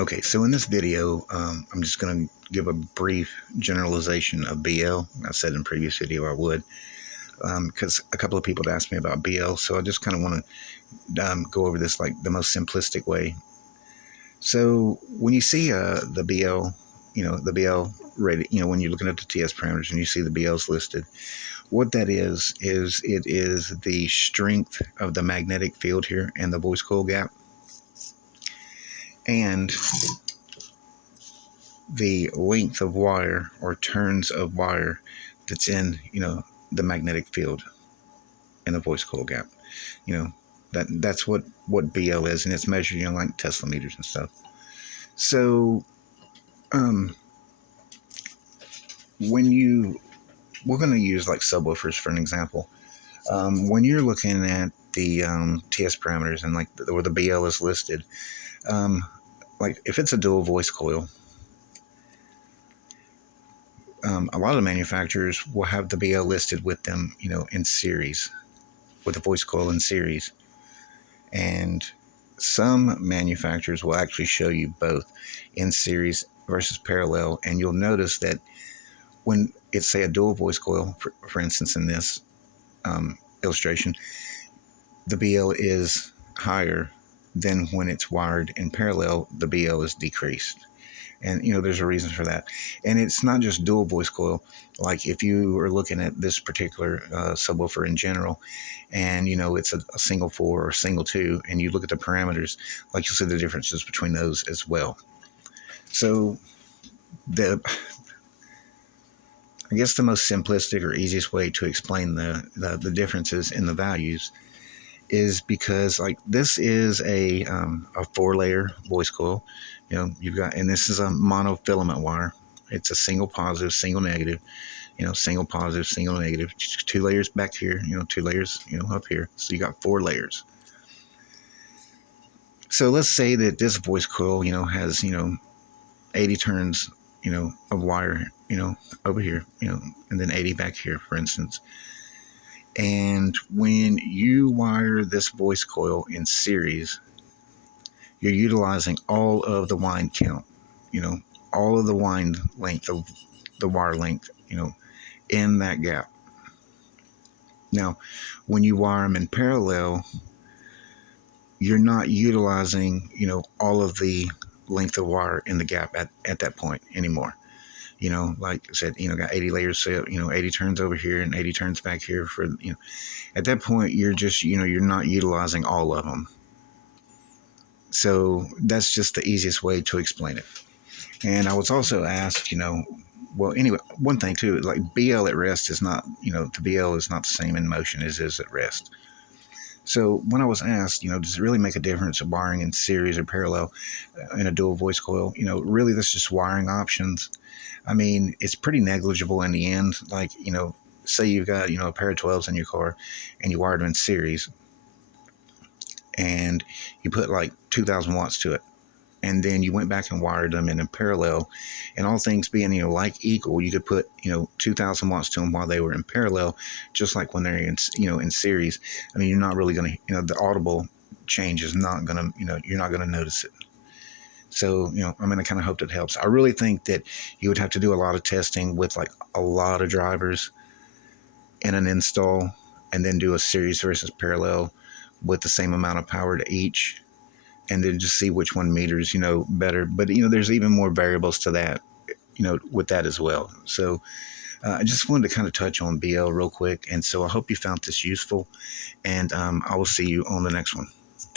Okay, so in this video, I'm just going to give a brief generalization of BL. I said in previous video I would, because a couple of people had asked me about BL, so I just kind of want to go over this like the most simplistic way. So when you see the BL, the BL rated, when you're looking at the TS parameters and you see the BLs listed, what that is it is the strength of the magnetic field here in the voice coil gap, and the length of wire or turns of wire that's in the magnetic field in the voice coil gap. That's what BL is, and it's measured like Tesla meters and stuff. So we're going to use like subwoofers for an example. When you're looking at the TS parameters and like where the BL is listed, like if it's a dual voice coil, a lot of the manufacturers will have the BL listed with them, in series, with the voice coil in series. And some manufacturers will actually show you both in series versus parallel. And you'll notice that when it's, say, a dual voice coil, for instance, in this illustration, the BL is higher than when it's wired in parallel, the BL is decreased. And, there's a reason for that. And it's not just dual voice coil. Like if you are looking at this particular subwoofer in general, and, it's a single 4 or single 2, and you look at the parameters, like you'll see the differences between those as well. So I guess the most simplistic or easiest way to explain the differences in the values is because like this is a 4-layer voice coil. You've got, and this is a monofilament wire. It's a single positive, single negative, single positive, single negative, 2 layers back here, 2 layers, up here. So you got 4 layers. So let's say that this voice coil, has, 80 turns, of wire, over here, and then 80 back here, for instance. And when you wire this voice coil in series, you're utilizing all of the wind count, all of the wind length of the wire length, in that gap. Now, when you wire them in parallel, you're not utilizing, all of the length of wire in the gap at that point anymore. Like I said, got 80 layers, so, 80 turns over here and 80 turns back here for, at that point, you're just, you're not utilizing all of them. So that's just the easiest way to explain it. And I was also asked, well, anyway, one thing too, like BL at rest is not, the BL is not the same in motion as is at rest. So when I was asked, does it really make a difference of wiring in series or parallel in a dual voice coil? Really, that's just wiring options. I mean, it's pretty negligible in the end. Like, say you've got, a pair of 12s in your car and you wired them in series and you put like 2,000 watts to it. And then you went back and wired them in parallel, and all things being, like equal, you could put, 2,000 watts to them while they were in parallel, just like when they're in, in series. I mean, you're not really going to, the audible change is not going to, you're not going to notice it. So, I mean, I kind of hope that helps. I really think that you would have to do a lot of testing with like a lot of drivers in an install, and then do a series versus parallel with the same amount of power to each, and then just see which one meters, better. But, there's even more variables to that, with that as well. So I just wanted to kind of touch on BL real quick. And so I hope you found this useful, and I will see you on the next one.